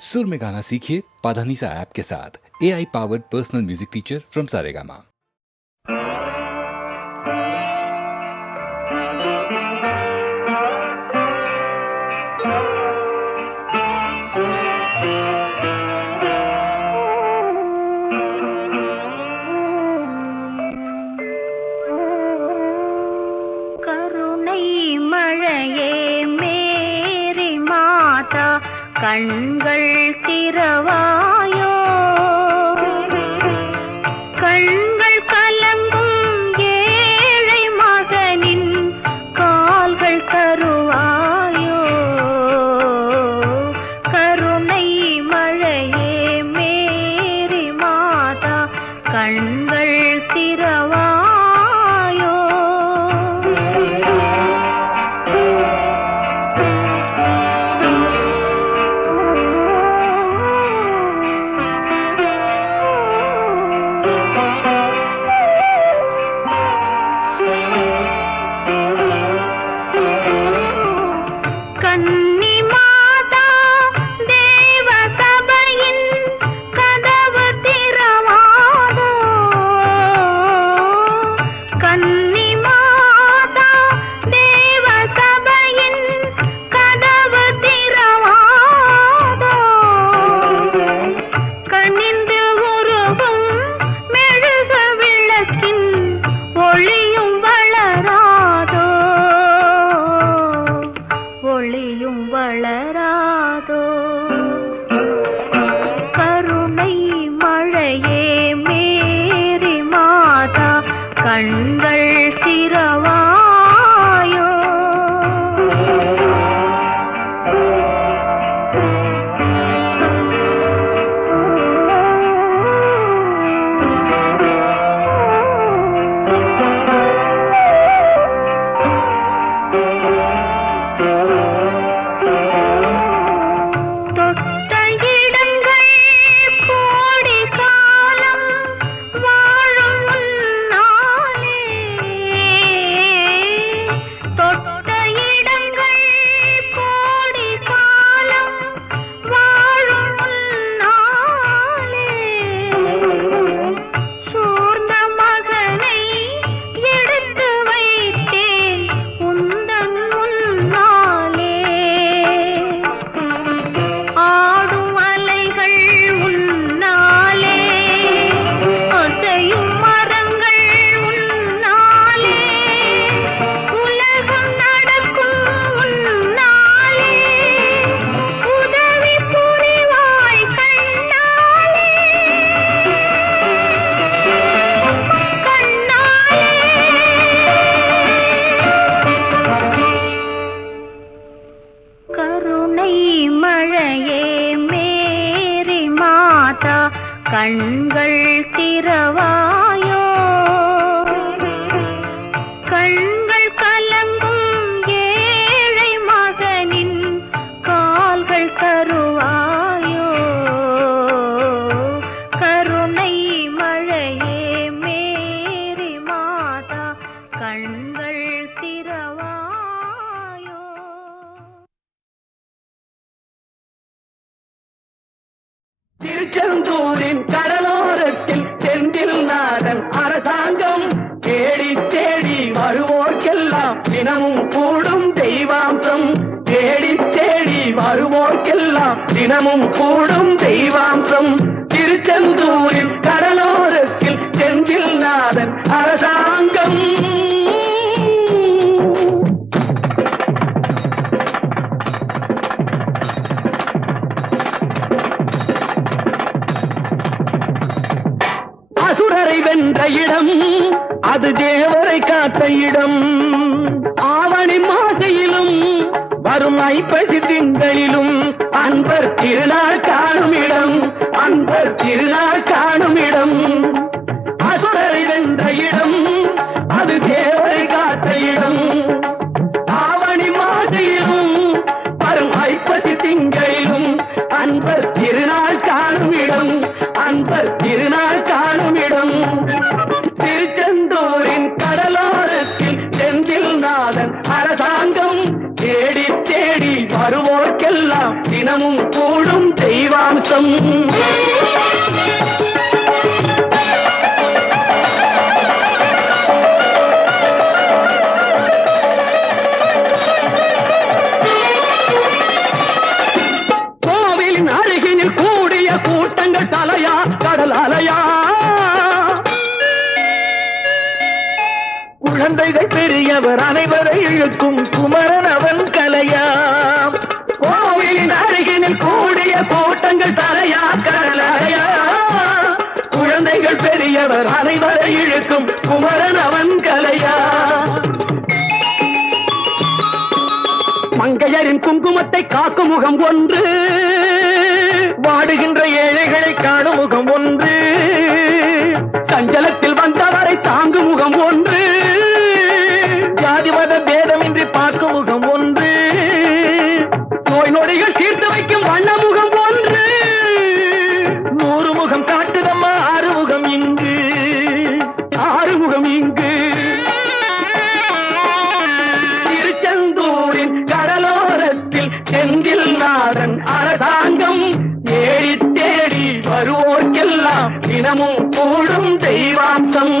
सुर में गाना सीखिए पाधानीसा ऐप के साथ। AI powered personal music teacher from Saregama. கண்கள் திறவாயோ, கண்கள் கலங்கும் ஏழை மகனின் கால்கள் தருவாயோ, கருணை மழையே மேரி மாதா கண்கள் திறவாயோ. கண்கள் திறவாயோ. கண்கள் திறவாயோ, கண்கள் கலங்கும் ஏழை மகனின் கால்கள் தருவாயோ, கருணை மழையே மேரி மாதா கண்கள் திறவாயோ. திருச்செந்தூரின் கடலோரத்தில் செந்தில் நாதன் அரசாங்கம் தேடி தேடி வருவோர்க்கெல்லாம் தினமும் கூடும் தெய்வாம்சம், தேடி தேடி வருவோர்க்கெல்லாம் தினமும் கூடும் தெய்வாம்சம். திருச்செந்தூரின் கடலோரத்தில் செந்தில் நாதன் அரசாங்கம். அசுரரை வென்ற இடம் அது தேவரை காத்த இடம். ஆவணி மாசையிலும் வரும் ஐப்பசி திங்களிலும் அன்பர் திருநாள் காணும் இடம், அன்பர் திருநாள் காணும் இடம். அசுரரை வென்ற இடம் அது தேவரை காத்த இடம். ஆவணி மாசையிலும் வரும் ஐப்பசி திங்களிலும் அன்பர் திருநாள் காணும் இடம், அன்பர் திருநாள் காணும் இடம். திருச்செந்தூரின் கடலோரத்தில் செந்தில் நாதன் அரசாங்கம் தேடி தேடி வருவோர்க்கெல்லாம் தினமும் கூடும் தெய்வ தெய்வாம்சம். கோவிலின் அருகினில் கூடிய கூட்டங்கள் தலையா கடல் அலையா, குழந்தைகள் பெரியவர் அனைவரை இழுக்கும் குமரன் அவன் கலையா. கோவிலின் அருகினில் கூடிய கூட்டங்கள் தலையா கடல் அலையா, குழந்தைகள் பெரியவர் அனைவரை இழுக்கும் குமரன் அவன் கலையா. மங்கையரின் குங்குமத்தை காக்கும் முகம் ஒன்று, வாடுகின்ற ஏழைகளை காணும் முகம் ஒன்று, சஞ்சலத்தில் வந்தவரை தாங்கும் முகம் ஒன்று, ஜாதி மத பேதமின்றி பார்க்கும் முகம் ஒன்று, நோய் நொடிகள் தீர்த்து வைக்கும் வண்ண முகம் ஒன்று. 100 முகம் காட்டுதம்மா ஆறுமுகம் இங்கு, ஆறுமுகம் இங்கு. திருச்செந்தூரின் கடலோரத்தில் செந்தில் நாடன் அரசாங்கம் ஏறி தேடி வருவோர்க்கெல்லாம் தினமும் கூடும் தெய்வாம்சம்.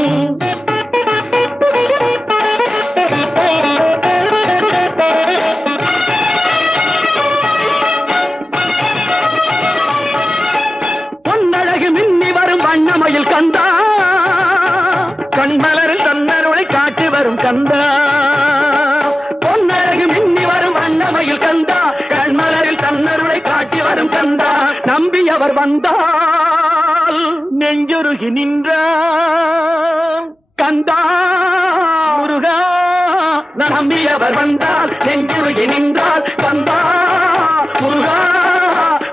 பொன்னழகு மின்னி வரும் வண்ணமயில் கந்தா, கண்மலரில் தன்னருளை காட்டி வரும் கந்தா. பொன்னழகு மின்னி வரும் வண்ணமயில் கந்தா, கண்மலரில் தன்னருளை காட்டி வரும் கந்தா. நம்பியவர் வந்தால் நெஞ்சுருகி நின்றான் கந்தா முருகா. நம்பியவர் வந்தால் நெஞ்சுருகி நின்றால் கந்தா முருகா.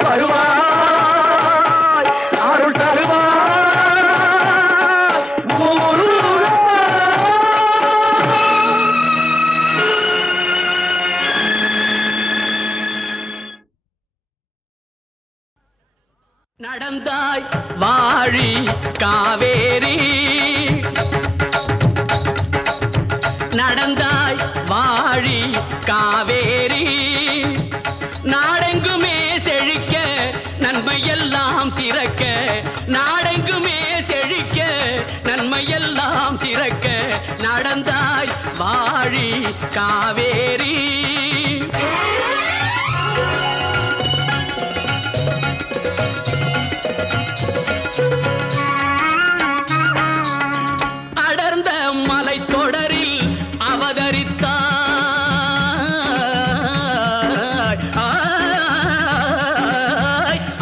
வருவாய் அருள் தருவாய் முருகா. நடந்தாய் வாழி காவேரி, நடந்தாய் வாழி காவேரி, நாடெங்குமே செழிக்க நன்மையெல்லாம் சிறக்க, நாடெங்குமே செழிக்க நன்மையெல்லாம் சிறக்க, நடந்தாய் வாழி காவேரி. அடர்ந்த மலைத்தொடரில் அவதரித்தாய்,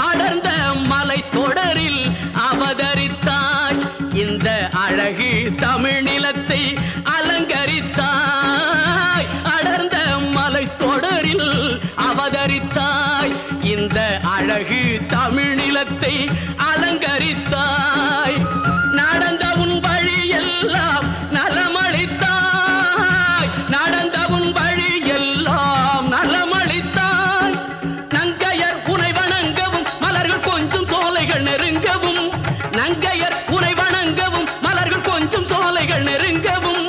அடர்ந்த மலைத்தொடரில் அவதரித்தாய், இந்த அழகு தமிழ் நிலத்தை அலங்கரித்தாய். அடர்ந்த மலைத்தொடரில் அவதரித்தாய், இந்த அழகு தமிழ் நிலத்தை அலங்கரித்தாய். நடந்த உன் வழியெல்லாம் நலமளித்தாய், நடந்த உன் வழியெல்லாம் நலமளித்தாய். நங்கையர் உனை வணங்கவும் மலர்கள் கொஞ்சம் சோலைகள் நெருங்கவும், நங்கையர் உனை வணங்கவும் மலர்கள் கொஞ்சம் சோலைகள் நெருங்கவும்,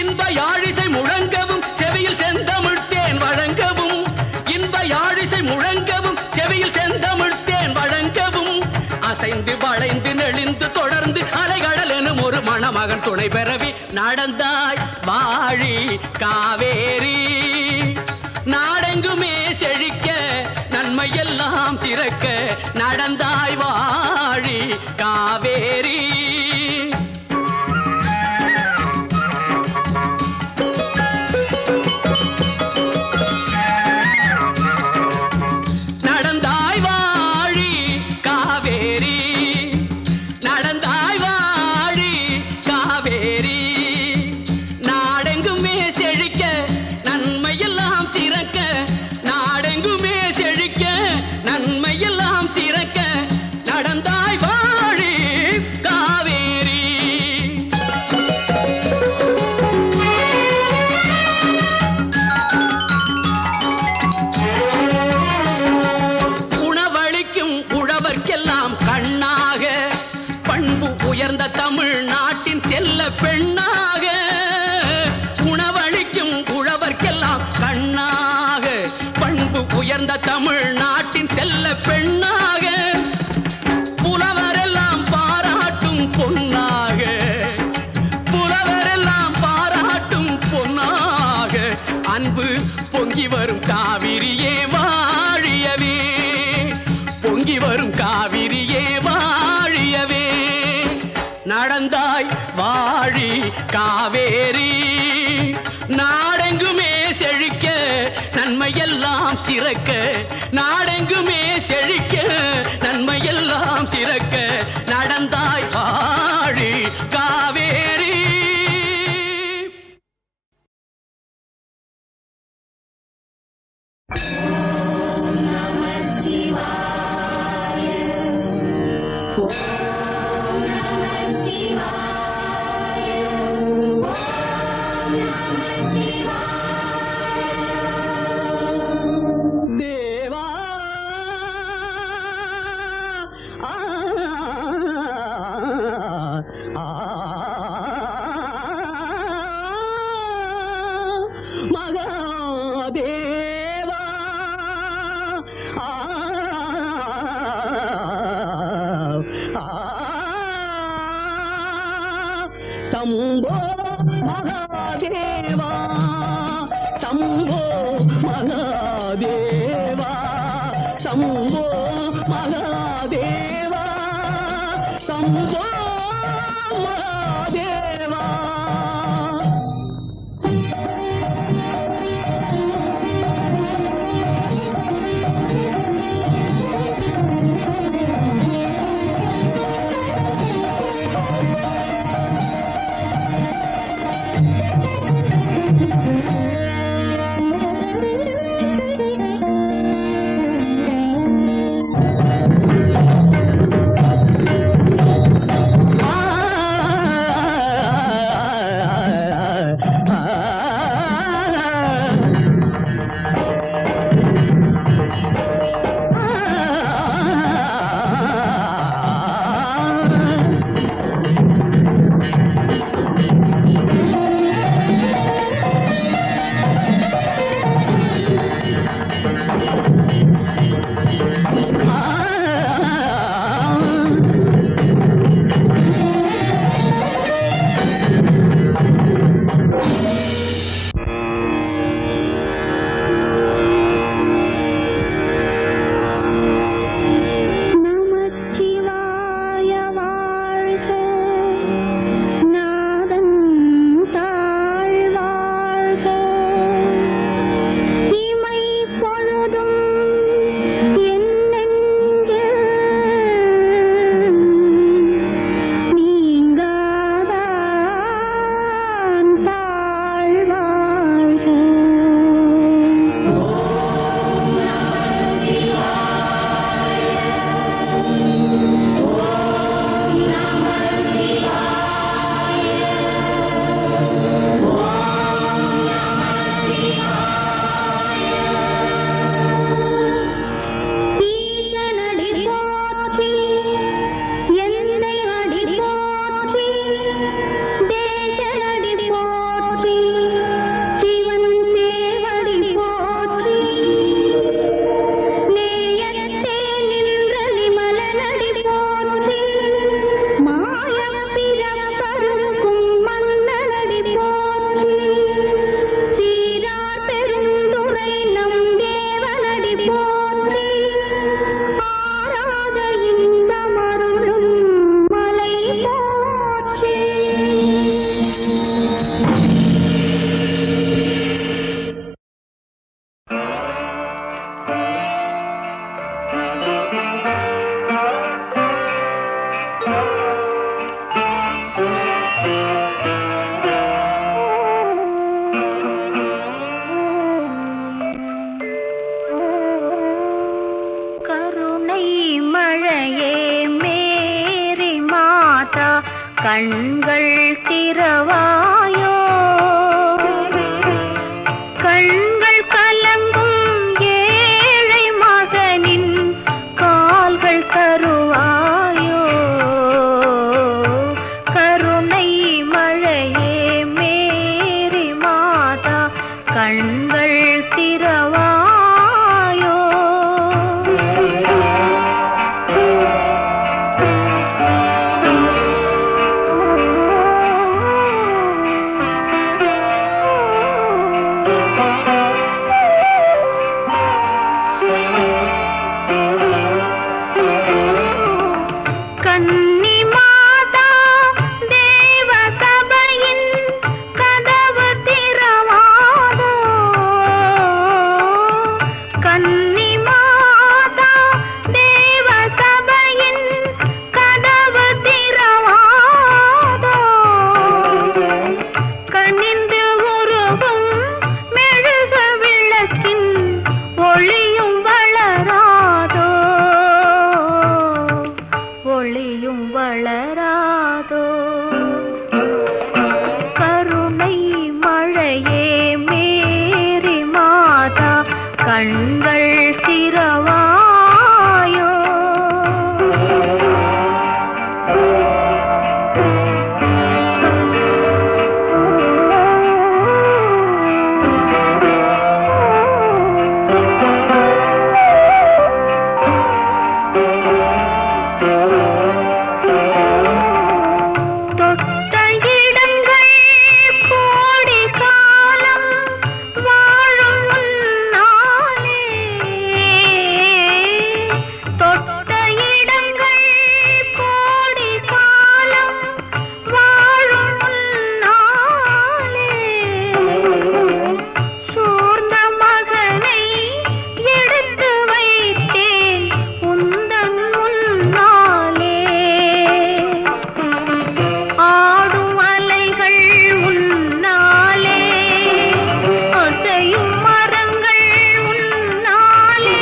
இன்ப யாழிசை முழங்கவும் செவியில் செந்தமிழ் தேன் வழங்கவும், இன்ப யாழிசை முழங்கவும் செவியில் செந்தமிழ் தேன் வழங்கவும், அசைந்து வளைந்து நெளிந்து தொடர்ந்து அலைகடல் எனும் ஒரு மணமகன் துணை பெறவி நடந்தாய் வாழி காவேரி. நாடெங்குமே செழிக்க நன்மையெல்லாம் சிறக்க, நடந்தாய் வாழி காவேரி. நடந்தாய் வாழி காவேரி, நடந்தாய் வாழி காவேரி, நாடெங்குமே செழிக்க நன்மையெல்லாம் சிறக்க, நாடெங்குமே செழிக்க நன்மையெல்லாம் சிறக்க, நடந்தாய் வாழி காவேரி. உணவளிக்கும் உழவர்க்கெல்லாம் கண்ணாக, பண்பு உயர்ந்த தமிழ்நாட்டின் செல்ல பெண்ணாக, உணவளிக்கும் உழவர்க்கெல்லாம் கண்ணாக, பண்பு உயர்ந்த தமிழ்நாட்டின் செல்ல பெண்ணாக, வரும் காவிரியே வாழியவே, பொங்கி வரும் காவிரியே வாழியவே. நடந்தாய் வாழி காவேரி, நாடெங்குமே செழிக்க நன்மையெல்லாம் சிறக்க, நாடெங்குமே செழிக்க நன்மையெல்லாம் சிறக்க, நடந்தாய் வாழி காவேரி. தேவா மகாதேவா சம்போ மகாதேவா, சம்போ மகாதேவா, சம்போ மகாதேவா, சம்போ மகாதேவா. கண்கள் திறவாயோ கண்கள் கலங்கும் ஏழை மகனின் கால்கள் தருவாயோ கருணை மழையே மேரி மாதா கண்கள் திறவாயோ தொட்ட இடங்கள் கோடி காலம் வாழும் உன்னாலே. தொட்ட இடங்கள் கோடி காலம் வாழும் உன்னாலே. சோர்ந்த மகனை எடுத்து வைத்தேன் உந்தன் முன்னாலே. ஆடும் அலைகள் உன்னாலே, அசையும் மரங்கள் உன்னாலே,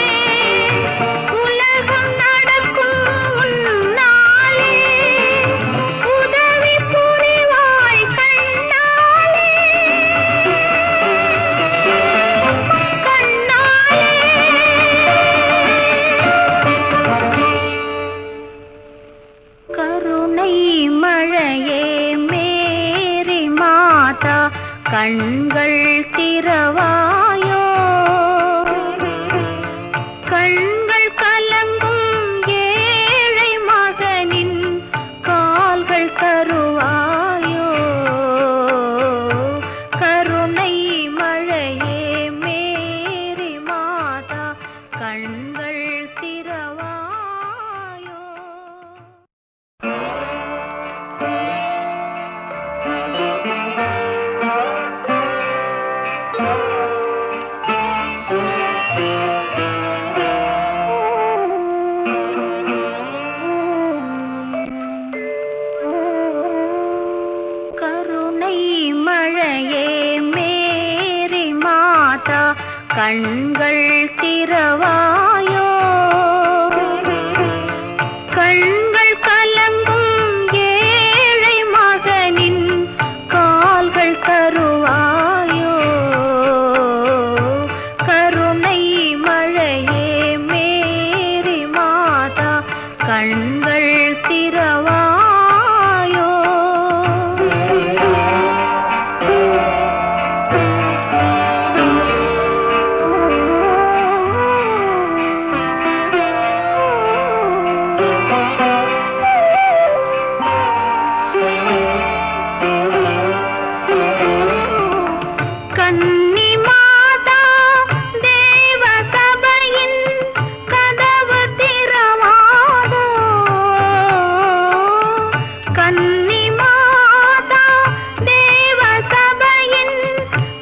உலகம் நடக்கும் உன்னாலே, உதவி புரிவாய் கண்ணாலே. கருணை மழையே மேரி மாதா, கண்கள் திறவாயோ. கண்கள் கலங்கும் ஏழை மகனின் கால்கள் தருவாயோ. கருணை மழையே மேரி மாதா, கண்கள் திறவாயோ. கருணை மழையே மேரி மாதா, கண்கள் திறவாயோ. கண்கள் கலங்கும் ஏழை மகனின் கால்கள் தருவாயோ. கருணை மழையே மேரி மாதா, கண்கள் திறவாயோ. கன்னி மாதா தேவ சபையின் கதவு திறவாதோ. கன்னி மாதா தேவ சபையின்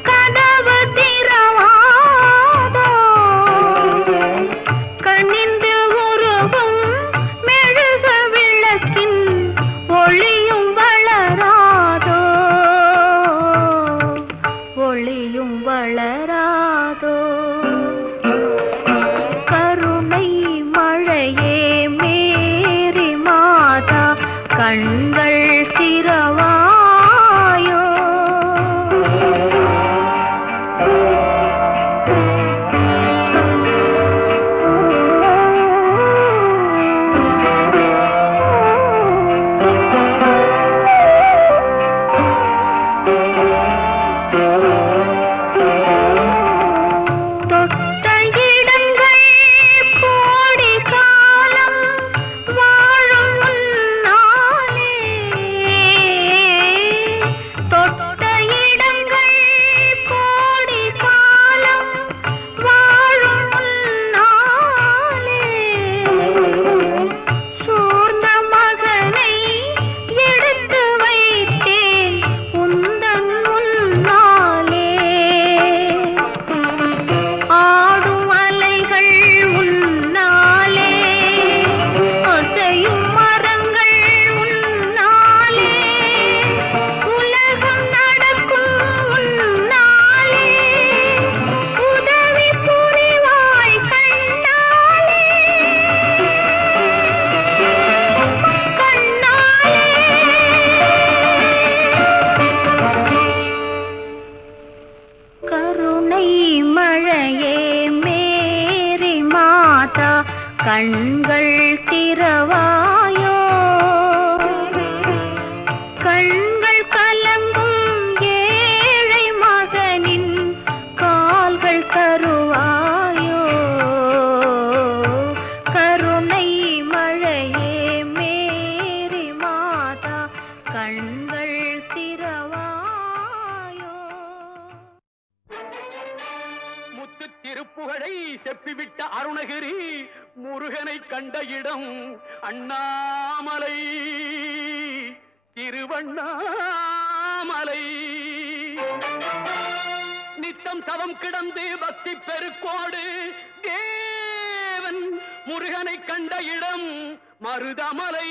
கதவு திறவாதோ. கனிந்து உருகும் மெழுகு விளக்கின் ஒளியும் வளராதோ. ஒளியும் வளராதோ. கருணை மழையே மேரி மாதா, கண்கள் திறவாயோ. தொட்ட இடங்கள் கோடி காலம் வாழும் உன்னாலே. தொட்ட இடங்கள் கோடி காலம் வாழும் உன்னாலே. சோர்ந்த மகனை எடுத்து வைத்தேன் உந்தன் முன்னாலே. ஆடும் அலைகள் உன்னாலே, அசையும் மரங்கள் உன்னாலே, உலகம் நடக்கும் உன்னாலே, உதவி புரிவாய் கண்ணாலே. கருணை மழையே மேரி மாதா, கண்கள் திறவாயோ. கண்கள் கலங்கும் ஏழை மகனின் கால்கள் தருவாயோ. கருணை மழையே செப்பிவிட்ட அருணகிரி முருகனை கண்ட இடம் அண்ணாமலை, திருவண்ணாமலை. நித்தம் தவம் கிடந்து பக்தி பெருக்கோடு தேவன் முருகனை கண்ட இடம் மருதமலை.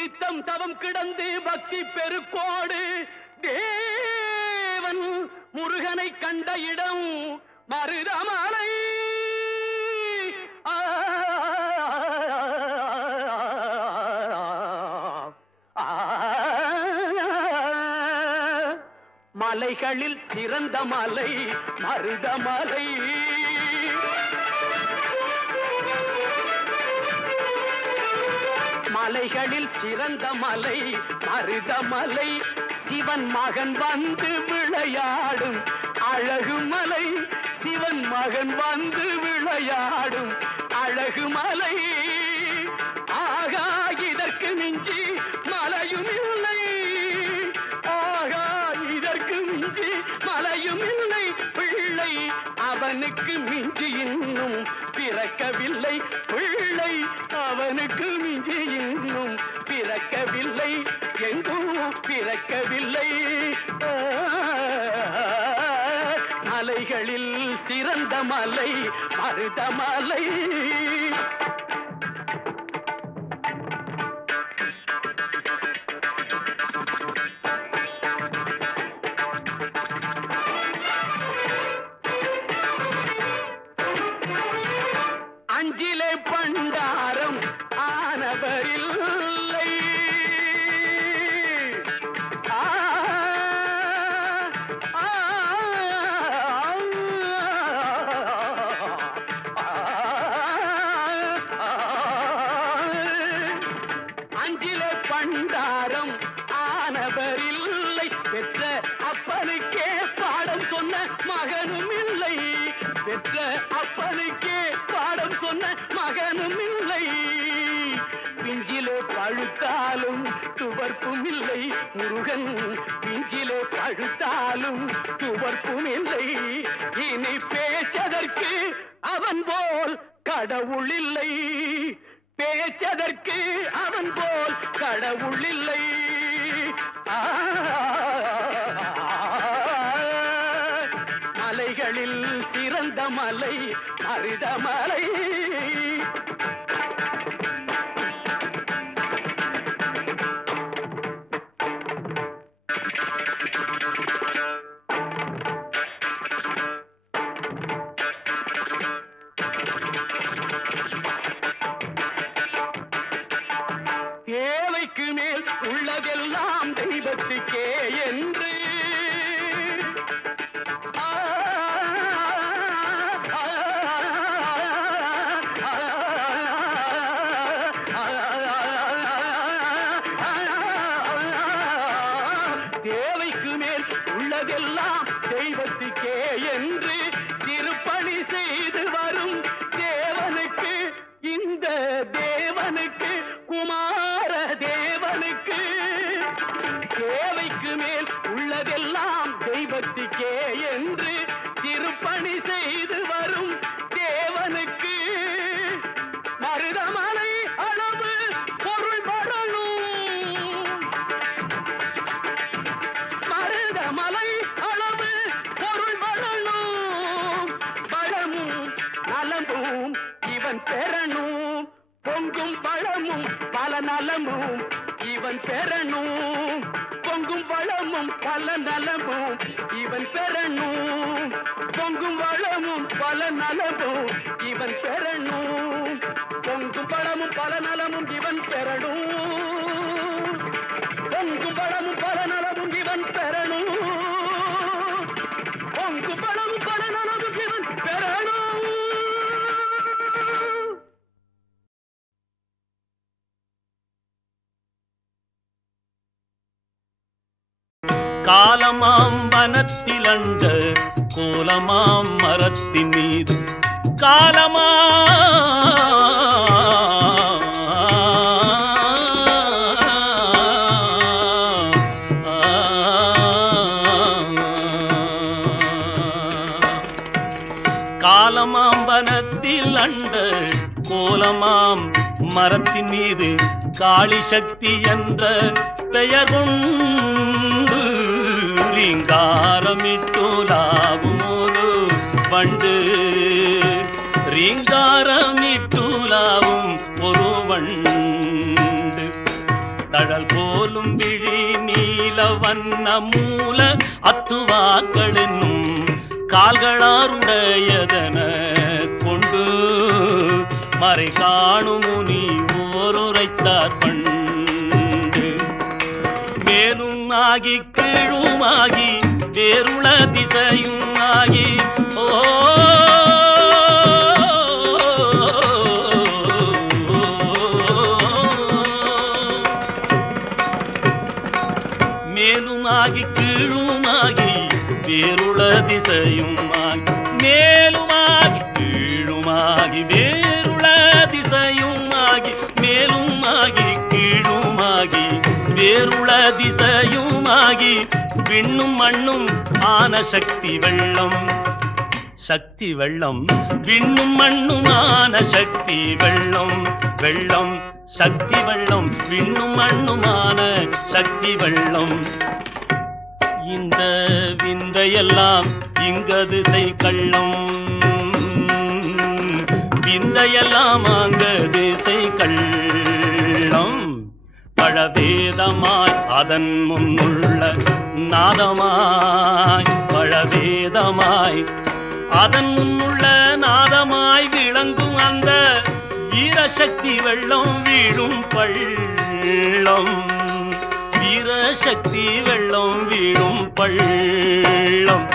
நித்தம் தவம் கிடந்து பக்தி பெருக்கோடு தேவன் முருகனை கண்ட இடம் மருதமலை. மலைகளில் சிறந்த மலை மருதமலை. மலைகளில் சிறந்த மலை மருதமலை. சிவன் மகன் வந்து விளையாடும் அழகு மலை. சிவன் மகன் வந்து விளையாடும் அழகு மலை. ஆகா இதற்கு மிஞ்சி மலையும் இல்லை, ஆகா இதற்கு மிஞ்சி மலையும் இல்லை. பிள்ளை அவனுக்கு மிஞ்சி இன்னும் பிறக்கவில்லை, பிள்ளை அவனுக்கு மிஞ்சி இன்னும் பிறக்கவில்லை, எங்கும் பிறக்கவில்லை. மலைகளில் சிறந்த மலை மருதமலை. அஞ்சிலே பண்டாரம் ஆனவரில்லை, அஞ்சிலே பண்டாரம் ஆனவரில்லை. பெற்ற அப்பனுக்கே பாடம் சொன்ன மகனும் இல்லை, பெற்ற அப்பனுக்கே பாடம் சொன்ன மகனும் இல்லை. பிஞ்சிலே பழுத்தாலும் துவர்ப்பும் இல்லை முருகன், பிஞ்சிலே பழுத்தாலும் துவர்ப்பும் இல்லை. இனி பேச்சதற்கு அவன் போல் கடவுள் இல்லை, பேச்சதற்கு அவன் போல் கடவுள் இல்லை. மலைகளில் சிறந்த மலை மருதமலை. தேவைக்கு மேல் உள்ளதெல்லாம் தெய்வத்துக்கே என்று தேவைக்கு மேல் உள்ளதெல்லாம் தெய்வத்துக்கே என்று திருப்பணி செய்து வரும் தேவனுக்கு, இந்த தேவனுக்கு, குமார தேவனுக்கு, தேவைக்கு மேல் உள்ளதெல்லாம் தெய்வத்துக்கே என்று திருப்பணி செய்து வரும் தேவனுக்கு மருதமலை அளவு பொருள் வரணும், மருதமலை அளவு பொருள் வரணும். பழமும் நலமும் இவன் பெறணும், பொங்கும் பழமும் பல நலமும் இவன் பெறணும், பொங்கும் பழமும் பல நலமும் இவன் பெறணும், பொங்கும் பழமும் பல நலமும் இவன் பெறணும், பொங்கும் பழமும் பல நலமும் இவன் பெறணும், பொங்கும் பழமும் பல நலமும் இவன் பெறணும், பொங்கும் பழமும் பல நலமும் இவன் பெறணும். காலமாம் வனத்திலண்ட கோலமாம் மரத்தின் மீது காலமா காலமா காலமாம் மரத்தின் மீது காளி சக்தி என்ற பெயர் கொண்டு ரீங்காரமிட்டுலாவும் ஒரு வண்டு, ரீங்காரமிட்டுலாவும் ஒரு வண்டு. தழல் போலும் விழி நீல வண்ண மூல அத்துவாக்கள் என்னும் கால்களாருடையதன கொண்டு மறை காணும் முனி ஓருரைத்தார் பண்டு. மேலும் ஆகி கீழுமாகி வேறுள திசையும் ஆகி ஓ மேலுமாகி கீழுமாகி வேறுள திசையுமாகி, மேலுமாகி கீழுமாகி வேறுள திசையுமாகி, மேலுமாகி கீழுமாகி வேறுள திசையுமாகி, விண்ணும் மண்ணும் ஆன சக்தி வெள்ளம், சக்தி வெள்ளம், விண்ணும் மண்ணும் ஆன சக்தி வெள்ளம், வெள்ளம் சக்தி வெள்ளம், விண்ணும் மண்ணுமான சக்தி வெள்ளம். இந்த விந்தையெல்லாம் இங்கது செய் கள்ளம், விந்தையெல்லாம் அங்கது செய் கள்ளம். பழவேதமாய் அதன் முன்னுள்ள நாதமாய், பழவேதமாய் அதன் முன்னுள்ள நாதமாய் விளங்கும் அந்த வீரசக்தி வெள்ளம் வீழும் பள்ளம், வீரசக்தி வெள்ளம் வீழும் பள்ளம்.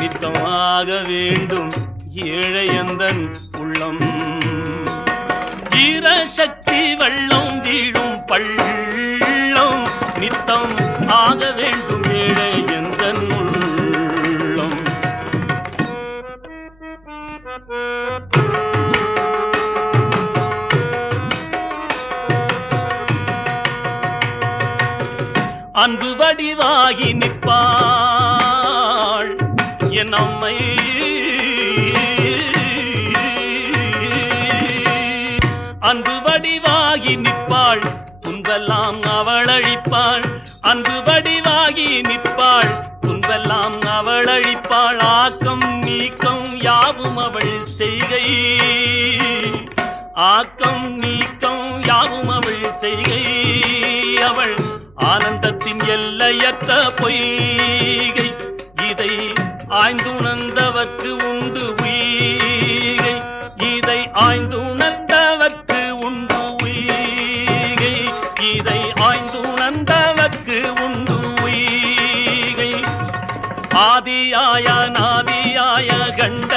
நித்தமாக வேண்டும் ஏழையந்தன் உள்ளம், வீரசக்தி வெள்ளம் வீழும் பள்ளம். நித்தம் ஆக வேண்டும் ஏழையந்தன் உள்ளம். அன்பு வடிவாகி நிற்பாள் என் அம்மை, அன்பு வடிவாகி நிற்பாள் துன்பெல்லாம் அவள் அழிப்பாள், அன்பு வடிவாகி நிற்பாள் துன்பெல்லாம் அவள் அழிப்பாள். ஆக்கம் நீக்கம் யாவும் அவள் செய்கை, ஆக்கம் நீக்கம் யாவும் அவள் செய்கை. அவள் ஆனந்தத்தின் எல்லையற்ற பொய்கை, இதை ஆய்ந்துணர்ந்தவர்க்கு உண்டு உய்கை, இதை ஆய்ந்துணர்ந்தவர்க்கு உண்டு உய்கை, இதை ஆய்ந்துணர்ந்தவர்க்கு உண்டு உய்கை. ஆதியாய நாதியாய கண்ட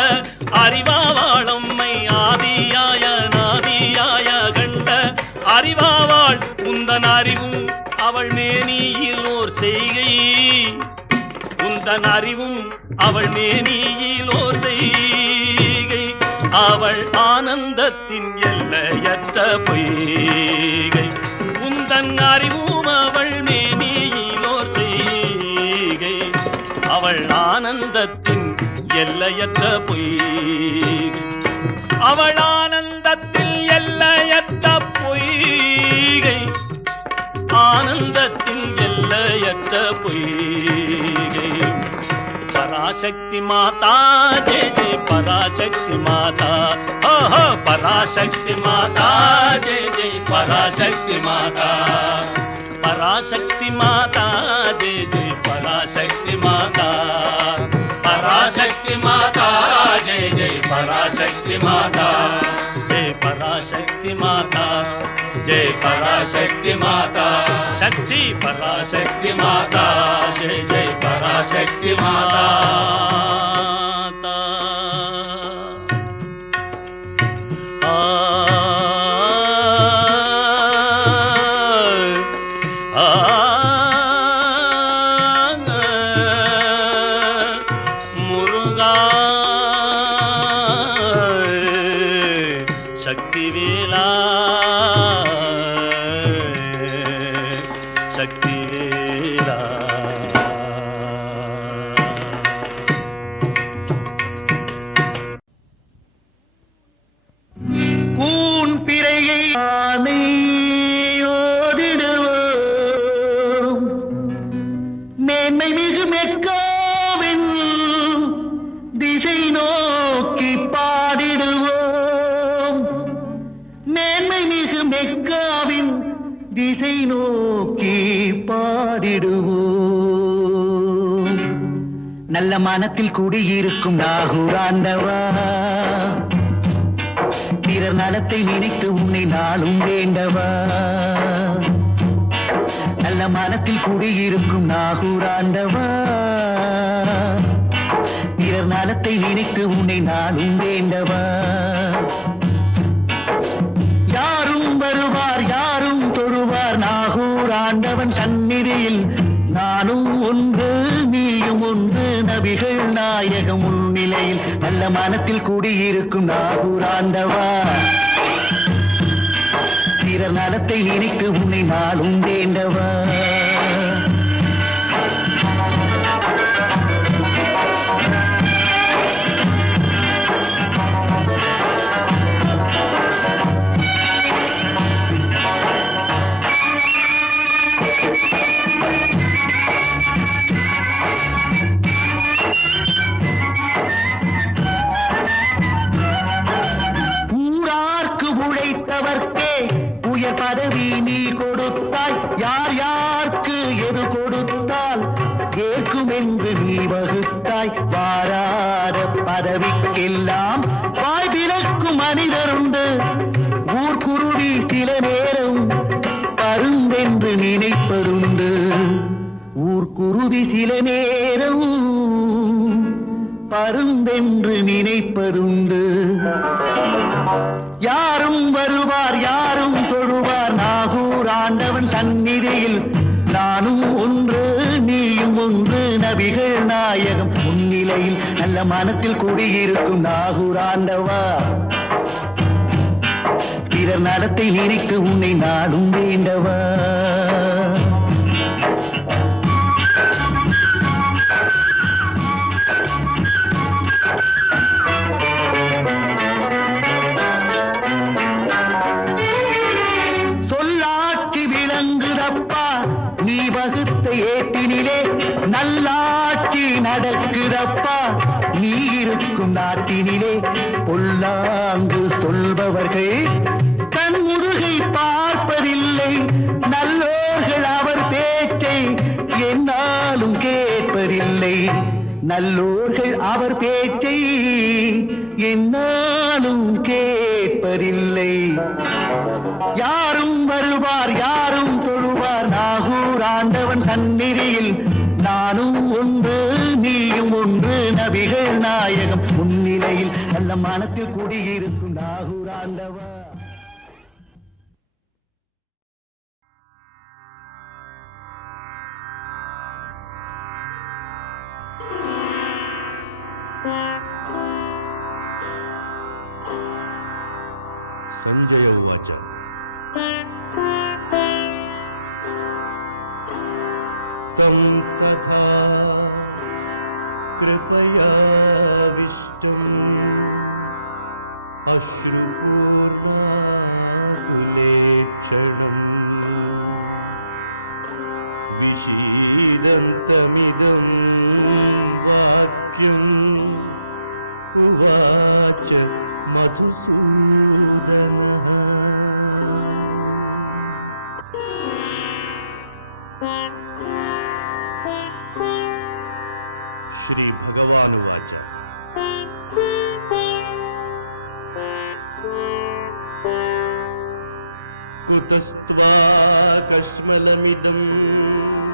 அறிவாவாளம்மை, ஆதியாய நாதியாய கண்ட அறிவாவாள் உந்தன் அறிவும் அவள் மேனியில் ஓர் செய்கை, உந்தன் அறிவும் அவள் மேனியில் ஓர் செய்கை. அவள் ஆனந்தத்தின் எல்லையற்ற பொய்கை, உந்தன் அறிவும் அவள் மேனியில் ஓர் செய்கை. அவள் ஆனந்தத்தின் எல்லையற்ற பொய்கை, அவள் ஆனந்தத்தில் எல்லையற்ற பொய்கை, ஆனந்தத்தில் எல்லையற்ற பொய்கை. பராசக்தி மாதா ஜெய ஜெய பராசக்தி மாதா, ஓஹோ பராசக்தி மாதா ஜெய ஜெய பராசக்தி மாதா, பராசக்தி மாதா ஜெய ஜெய பராசக்தி மாதா, பராசக்தி மாதா ஜெய ஜெய பராசக்தி மாதா, ஜெய பராசக்தி மாதா, जय पराशक्ति माता, शक्ति पराशक्ति माता, जय जय पराशक्ति माता. முருகா சக்தி வேலா, சக்தி வேலா. கூன் அருள்மிகு மெக்காவின் திசை நோக்கி பாடிடுவோம். நல்ல மனத்தில் குடியிருக்கும் நாகூராண்டவா, பிறர் நலத்தை நினைத்து உன்னை நாளும் வேண்டவா. நல்ல மனத்தில் குடியிருக்கும் நாகூராண்டவா, பிறர் நலத்தை நினைத்து உன்னை நாளும் வேண்டவா. யாரும் வருவார் யாரும் தொழுவார் நாகூர் ஆண்டவன் சந்நிதியில். நானும் ஒன்று நீயும் ஒன்று நபிகள் நாயகம் முன்னிலையில். நல்ல மனத்தில் குடியிருக்கும் நாகூர் ஆண்டவா, பிறர் நலத்தை நினைத்து உன்னை நாளும் வேண்டவா. உயர் பதவி நீ கொடுத்தாய், யார் யாருக்கு எது கொடுத்தால் ஏற்கும் என்று நீ வகுத்தாய். வாராத பதவிக்கெல்லாம் வாய் விலக்கும் மனிதருண்டு. ஊர்க்குருவி சில நேரம் பருந்தென்று நினைப்பதுண்டு. ஊர்க்குருவி சில நேரம் பருந்தென்று நினைப்பதுண்டு. யாரும் வருவார் யாரும் தொழுவார் நாகூர் ஆண்டவன் சந்நிதியில். நானும் ஒன்று நீயும் ஒன்று நபிகள் நாயகம் முன்னிலையில். நல்ல மனத்தில் குடியிருக்கும் நாகூர் ஆண்டவா, பிறர் நலத்தை நினைத்து உன்னை நாளும் வேண்டவா. நீ வகுத்த ஏட்டினிலே நல்லாட்சி நடக்குதப்பா. நீ இருக்கும் நாட்டினிலே பொல்லாங்கு சொல்பவர்கள் தன் முதுகை பார்ப்பதில்லை. நல்லோர்கள் அவர் பேச்சை என்னாலும் கேட்பதில்லை. நல்லோர்கள் அவர் பேச்சை என்னாலும் கேட்பதில்லை. யாரும் வருவார் யாரும் தொழுவார் நாகூர் ஆண்டவன் சந்நிதியில். நானும் ஒன்று நீயும் ஒன்று நபிகள் நாயகம் முன்னிலையில். நல்ல மனத்தில் குடியிருக்கும் நாகூர் ஆண்டவா. संजय उवाच तं तथा कृपयाविष्टम् अश्रुपूर्णाकुलेक्षणम् विषीदन्तमिदं वाक्यम् उवाच मधुसूदनः। श्री भगवानुवाच कुतस्त्वा कश्मलमिदं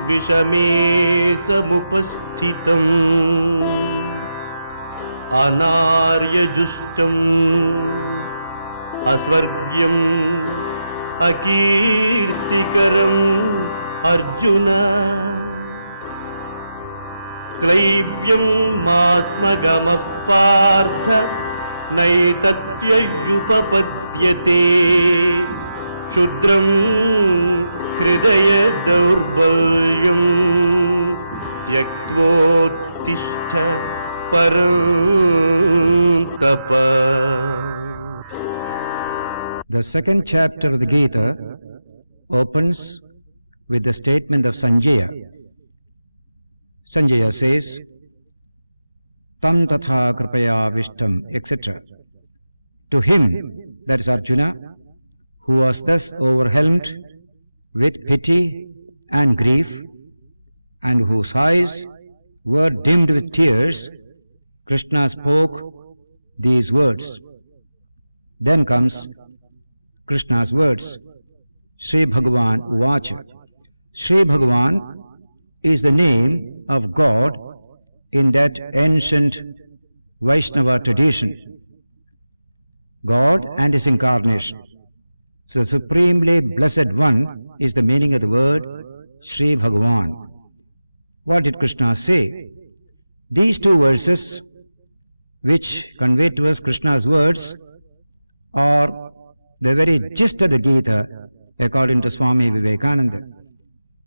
विषमे समुपस्थितम् अनार्यजुष्टम् अस्वर्ग्यम् अकीर्तिकरम् अर्जुन क्लैब्यं मास्मगमः पार्थ नैतत्ययुपपद्यते क्षुद्रं हृदय दौर्बल्यं त्यक्त्वोत्तिष्ठ परन्तप। The second chapter of the Gita opens with the statement of Sanjaya. Sanjaya says, Tam tatha kripaya vishtam, etc. To him, that is Arjuna, who was thus overwhelmed with pity and grief, and whose eyes were dimmed with tears, Krishna spoke these words. Then comes Krishna's words. Sri Bhagavan Uvacha. Sri Bhagavan is the name of God in that ancient Vaishnava tradition. God and His incarnation. So, Supremely Blessed One is the meaning of the word Sri Bhagavan. What did Krishna say? These two verses, which convey to us Krishna's words, are the very gist of the Gita, according to Swami Vivekananda.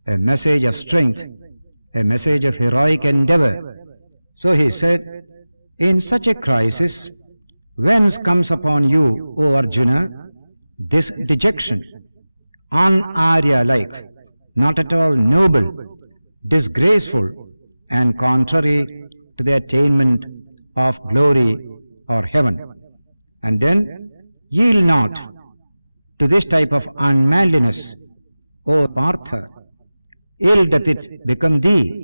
A message of strength, a message of heroic endeavor. So he said, in such a crisis, whence comes upon you, O Arjuna, this dejection, un-Arya-like, not at all noble, disgraceful, and contrary to the attainment of glory or heaven. And then, yield not to this type of unmanliness, O Partha, ill doth it become thee.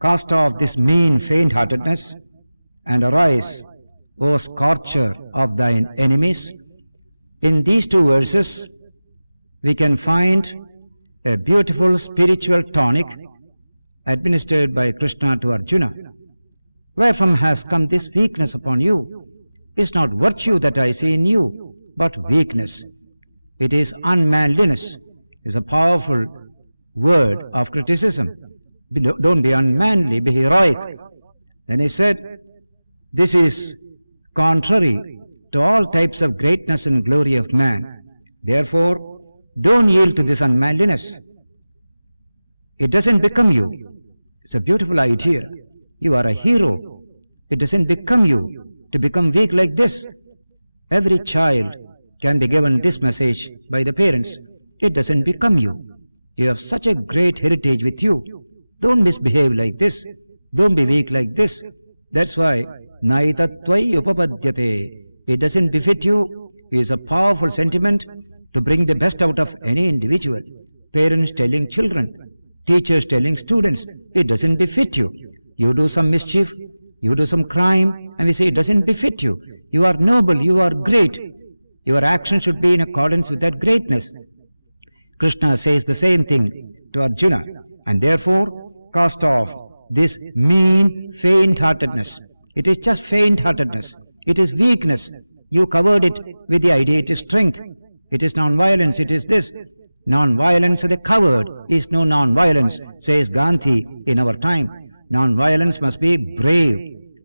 Cast off this mean faint-heartedness, and arise, O scorcher of thine enemies. In these two verses, we can find a beautiful spiritual tonic administered by Krishna to Arjuna. Wherefrom has come this weakness upon you? It is not virtue that I see in you, but weakness. It is unmanliness. It is a powerful word of criticism. Don't be unmanly, be heroic. Then he said, this is contrary to all types of greatness and glory of man. Therefore, don't yield to this unmanliness. It doesn't become you. It's a beautiful idea. You are a hero. It doesn't become you to become weak like this. Every child can be given this message by the parents. It doesn't become you. You have such a great heritage with you. Don't misbehave like this. Don't be weak like this. That's why Naitatvai upapadyate. It doesn't befit you. It is a powerful sentiment to bring the best out of any individual. Parents telling children, teachers telling students, it doesn't befit you. You do some mischief, you do some crime, and we say it doesn't befit you. You are noble, you are great. Your action should be in accordance with that greatness. Krishna says the same thing to Arjuna, and therefore cast off this mean faint-heartedness. It is just faint-heartedness. It is weakness. You covered it with the idea it is strength. It is non-violence. It is this. Non-violence of the coward is no non-violence, says Gandhi in our time. Non-violence must be brave,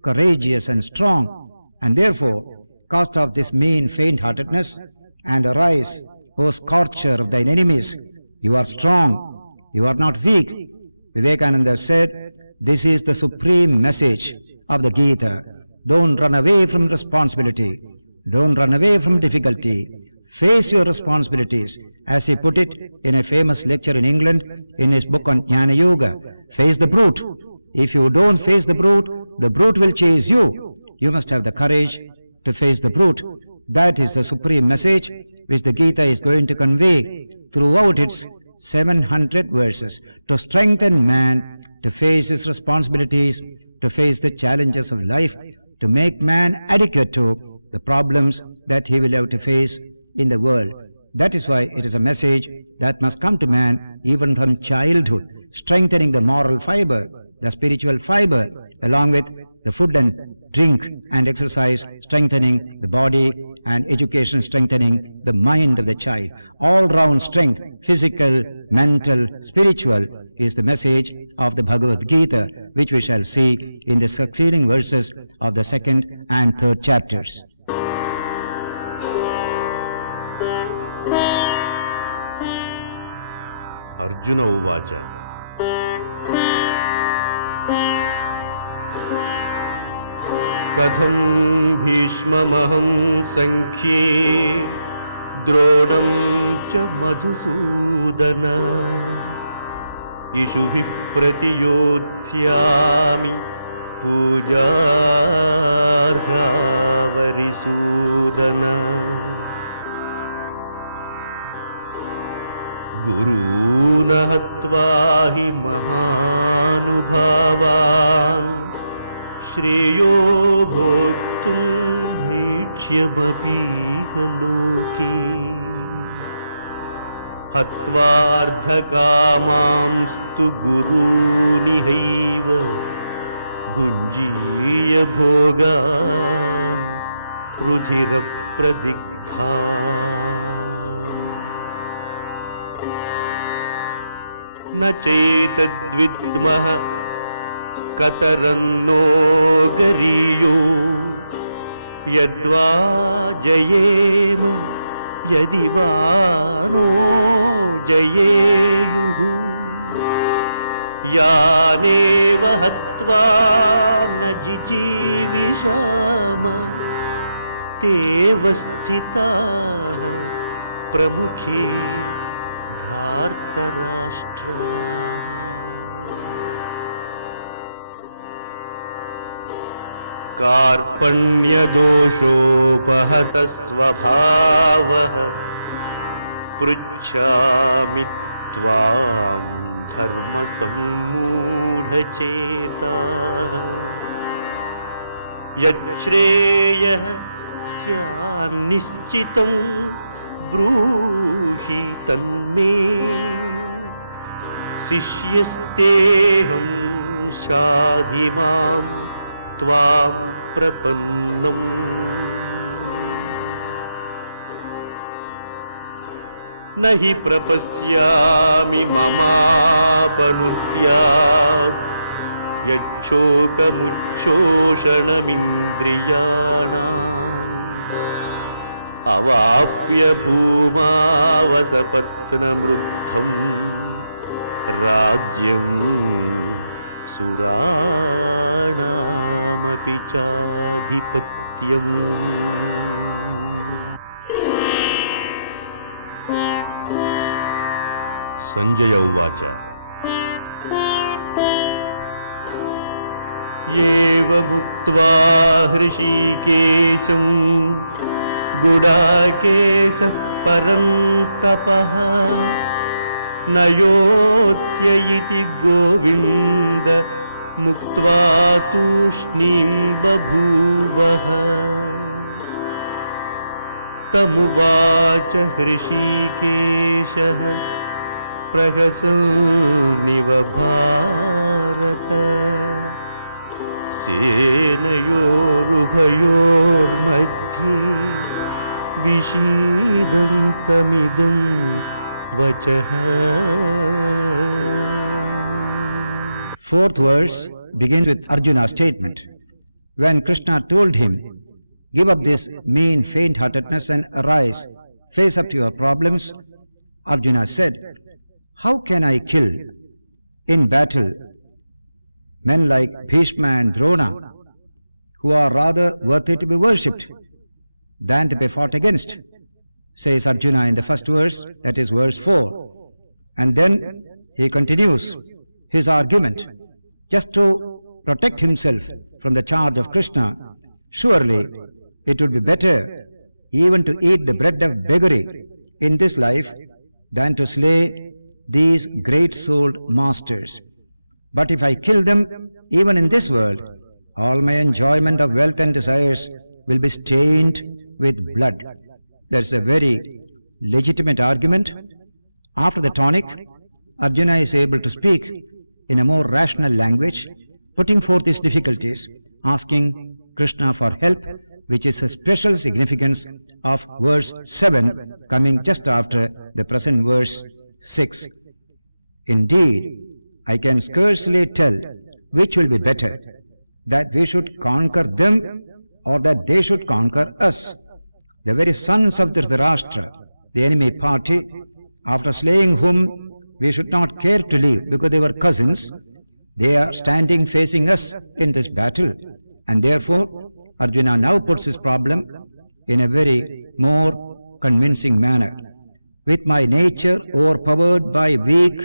courageous and strong. And therefore, cast off this mean faint-heartedness and arise, O scorcher of thine enemies. You are strong. You are not weak. Vivekananda said, this is the supreme message of the Gita. Don't run away from responsibility. Don't run away from difficulty. Face your responsibilities. As he put it in a famous lecture in England in his book on Jnana Yoga, face the brute. If you don't face the brute will chase you. You must have the courage to face the brute. That is the supreme message which the Gita is going to convey throughout its 700 verses, to strengthen man to face his responsibilities, to face the challenges of life, to make man adequate to the problems that he will have to face in the world. That is why it is a message that must come to man even from childhood, strengthening the moral fiber, the spiritual fiber, along with the food and drink and exercise, strengthening the body, and education strengthening the mind of the child. All-round strength, physical, mental, spiritual, is the message of the Bhagavad Gita, which we shall see in the succeeding verses of the second and third chapters. Arjuna Uvacha. Katham bhishmamaham sankhye dronam cha madhusudana ishubhi pratiyodsyami pujarha varisudana. गुरून् हत्वा हि महानुभावान् श्रेयो भोक्तुं वीक्ष्यमपीह लोके हत्वार्धकामांस्तु गुरूनिहैव भुञ्जीय भोगान् रुधिरप्रदिग्धा न चैतद्विद्मः कतरन्नो गरीयो यद्वा जयेम यदि वा no जयेयुः यानेव हत्वा न जिजीविषाम तेव स्थिताः प्रमुखे धार्तराष्ट्रा कार्पण्यदोषोपहतः स्वभावः पृच्छामि त्वां धर्मसम्मूढचेताः यच्छ्रेयः स्यान्निश्चितं ब्रूहि तन्मे शिष्यस्तेऽहं शाधि मां त्वां प्रपन्नम् न हि प्रपश्यामि ममापनुद्यात् यच्छोकमुच्छोषणमिन्द्रियाणाम् अवाप्य भूमावसपत्नमृद्धं राज्यं सुराणामपि चाधिपत्यम् संजय उवाच एवमुक्त्वा हृषीकेशं गुडाकेशः परन्तपः न योत्स्य इति गोविन्द मुक्त्वा तूष्णीं बभूवः तमुवाच हृषीकेशः प्रहसन्निव भारत सेनयोरुभयोर्मध्ये विषीदन्तमिदं वचः. Fourth verse begins with Arjuna's statement. When Krishna told him, give up this mean faint-heartedness and arise, face up to your problems, Arjuna said, how can I kill in battle men like Bhishma and Drona, who are rather worthy to be worshipped than to be fought against, says Arjuna in the first verse, that is verse 4. And then he continues his argument. Just to protect himself from the charge of Krishna, surely it would be better even to eat the bread of beggary in this life than to slay these great-souled masters. But if I kill them even in this world, all my enjoyment of wealth and desires will be stained with blood. That's a very legitimate argument. After the tonic, Arjuna is able to speak in a more rational language, putting forth his difficulties, asking Krishna for help, which is a special significance of verse 7 coming just after the present verse 6. Indeed, I can scarcely tell which will be better, that we should conquer them or that they should conquer us. The very sons of Dhritarashtra, the enemy party, after slaying whom we should not care to leave because they were cousins, they are standing facing us in this battle. And therefore, Arjuna now puts his problem in a very more convincing manner. With my nature overpowered by weak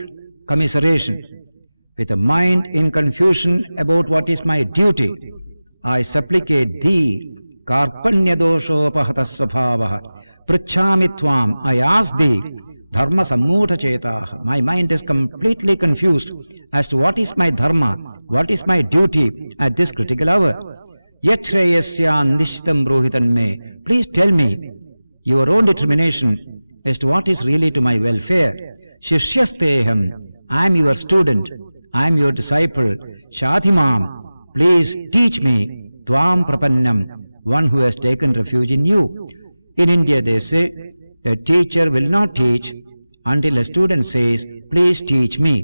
commiseration, with a mind in confusion about what is my duty, I supplicate thee, Karpanyadoshopahatas svabhavah, Pritchami tvam, I ask thee, dharma sammuta chetaha. My mind is completely confused as to what is my dharma, what is my duty at this critical hour. Yachreyasyan nishtam brohitan me. Please tell me your own determination as to what is really to my welfare. Shishyasteham. I am your student. I am your disciple. Shadhimam. Please teach me. Tvam prapannam. One who has taken refuge in you. In India they say, a teacher will not teach until a student says, please teach me.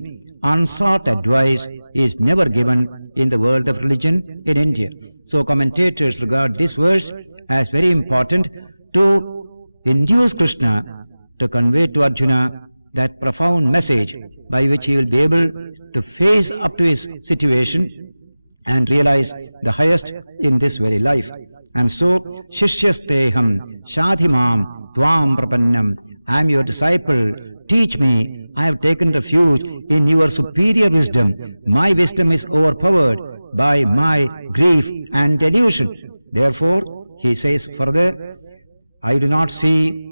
Unsought advice is never given in the world of religion in India. So commentators regard this verse as very important to induce Krishna to convey to Arjuna that profound message by which he will be able to face up to his situation and realize the highest in this very life. And so, Shishyasteham, Shadhimam, Tvam Prapannam, I am your disciple, teach me, I have taken refuge in your superior wisdom. My wisdom is overpowered by my grief and delusion. Therefore, he says further, I do not see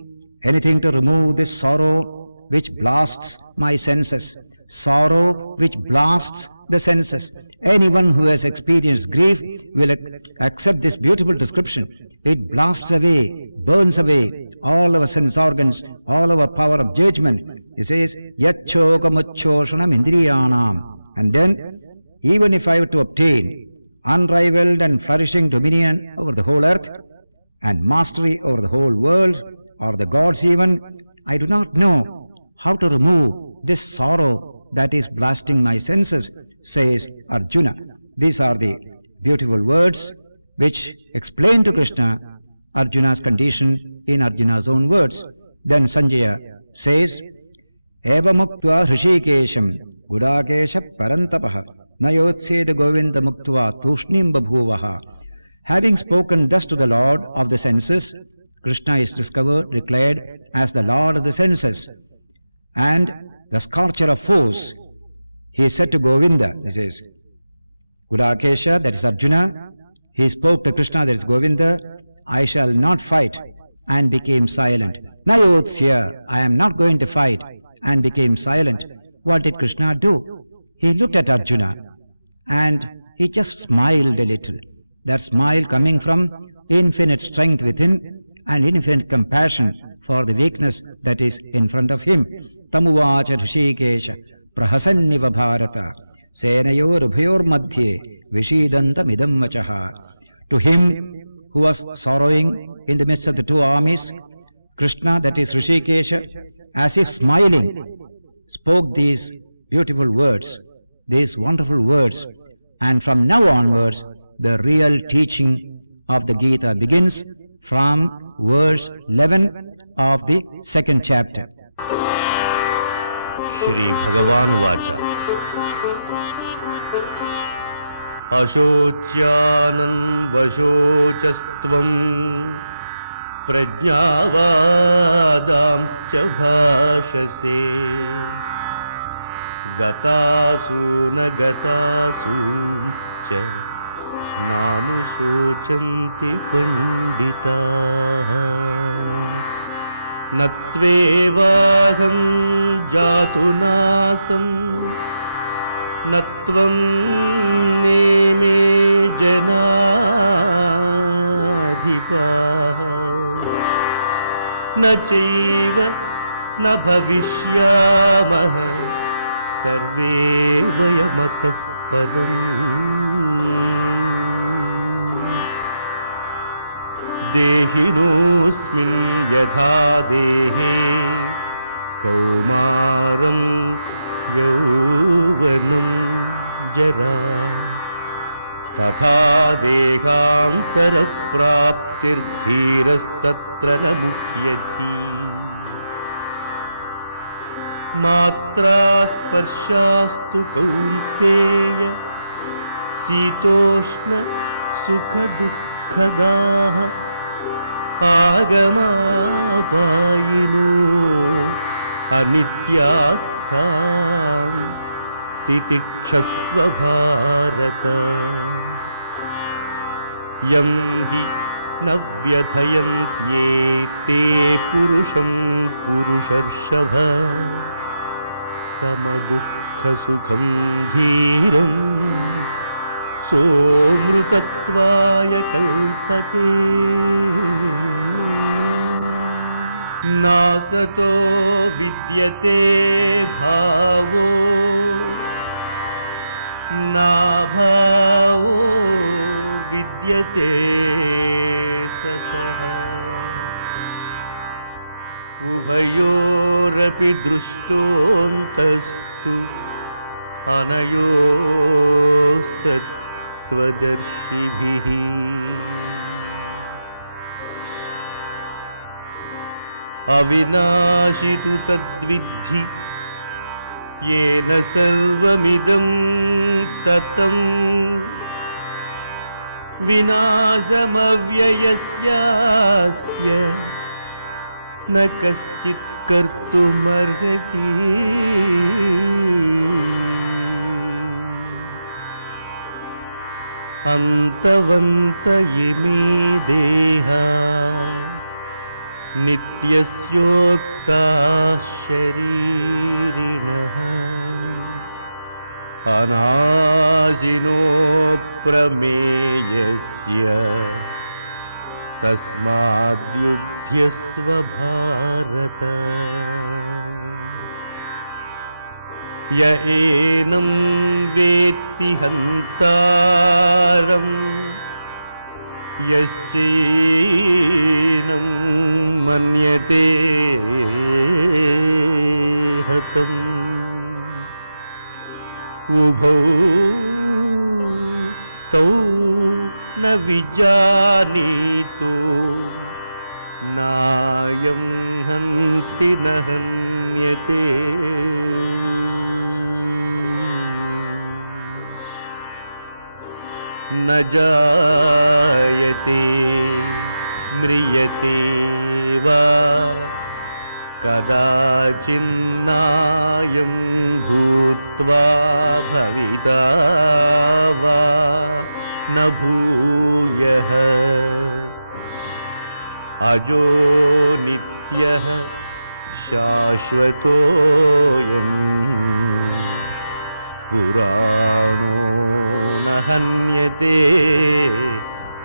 anything to remove this sorrow which blasts my senses. Sorrow which blasts the senses. Anyone who has experienced grief will accept this beautiful description. It blasts away, burns away all our sense organs, all our power of judgment. He says, Yacchokamuchoshanam indriyanam. And then, even if I were to obtain unrivaled and flourishing dominion over the whole earth and mastery over the whole world or the gods even, I do not know how to remove this sorrow that is blasting my senses, says Arjuna. These are the beautiful words which explain to Krishna Arjuna's condition in Arjuna's own words. Then Sanjaya says, Evamuktva Hrishikesham Gudakesha Parantapaha Nayotseda Govinda Muktva Tushnim Babhuvaha. Having spoken thus to the Lord of the senses, Krishna is declared as the Lord of the senses and the scorcher of foes. He said to Govinda, he says, Gudakesha, that is Arjuna, he spoke to Krishna, that is Govinda, I shall not fight, and became silent. Nayotsya, I am not going to fight, and became silent. What did Krishna do? He looked at Arjuna, and he just smiled a little. That smile coming from infinite strength within and infinite compassion for the weakness that is in front of him. Tamuvacha Hrishikesha Prahasanniva Bharata Senayor Ubhayor Madhye Vishidanta Midam Vachaha. To him who was sorrowing in the midst of the two armies, Krishna, that is Hrishikesha, as if smiling, spoke these beautiful words, these wonderful words. And from now onwards, the real teaching of the Gita begins from verse 11 of the second chapter. Shri Bhagavan Vacha Ashocyanan Vasochastvam Prajnavadamscha Bhashase Gatasuna Gatasumscha Nanu Shochanti Panditaha Natvevaham Jatunasam Natvam Neme Janadhipaha Nachaiva Na Bhavishyamaha Sarve Vayamatah Param Dehinosmin Yadha Dehe Kaumaram Yauvanam Jara Tatha Dehantara Praptir Dhirastatra Namuhyati Matra Sparshastu Kaunteya Sitoshna Sukha Dukkadaha Agama Payino Anityastham Titikshasva Bharata Yam hi न व्यथयन्त्येते पुरुषं पुरुषर्षभ समदुःखसुखं धीरं सोऽमृतत्वाय कल्पते नासतो विद्यते भावो नाभावो विद्यते सतः उभयोरपि दृष्टोऽन्तस्तु अनयोस्तत्त्वदर्शिभिः अविनाशि तु तद्विद्धि येन सर्वमिदं ततं विनाशमव्ययस्यास्य न कश्चित् कर्तुमर्हति अन्तवन्त इमे देहा नित्यस्योक्ताः शरीरिणः अनाशिनो प्रमेयस्य तस्माद्युध्यस्व भारत य एनं वेत्ति हन्तारम् यश्चैनं मन्यते हतम् उभौ तौ न विजानीतो नायं हन्ति न हन्यते न जायते म्रियते वा कदाचिन्नायं भूत्वा भविता वा न भूयः अजो नित्यः शाश्वतोऽयं पुराणो न हन्यते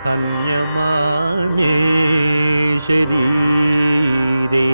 हन्यमाने शरीरे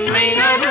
தன்னை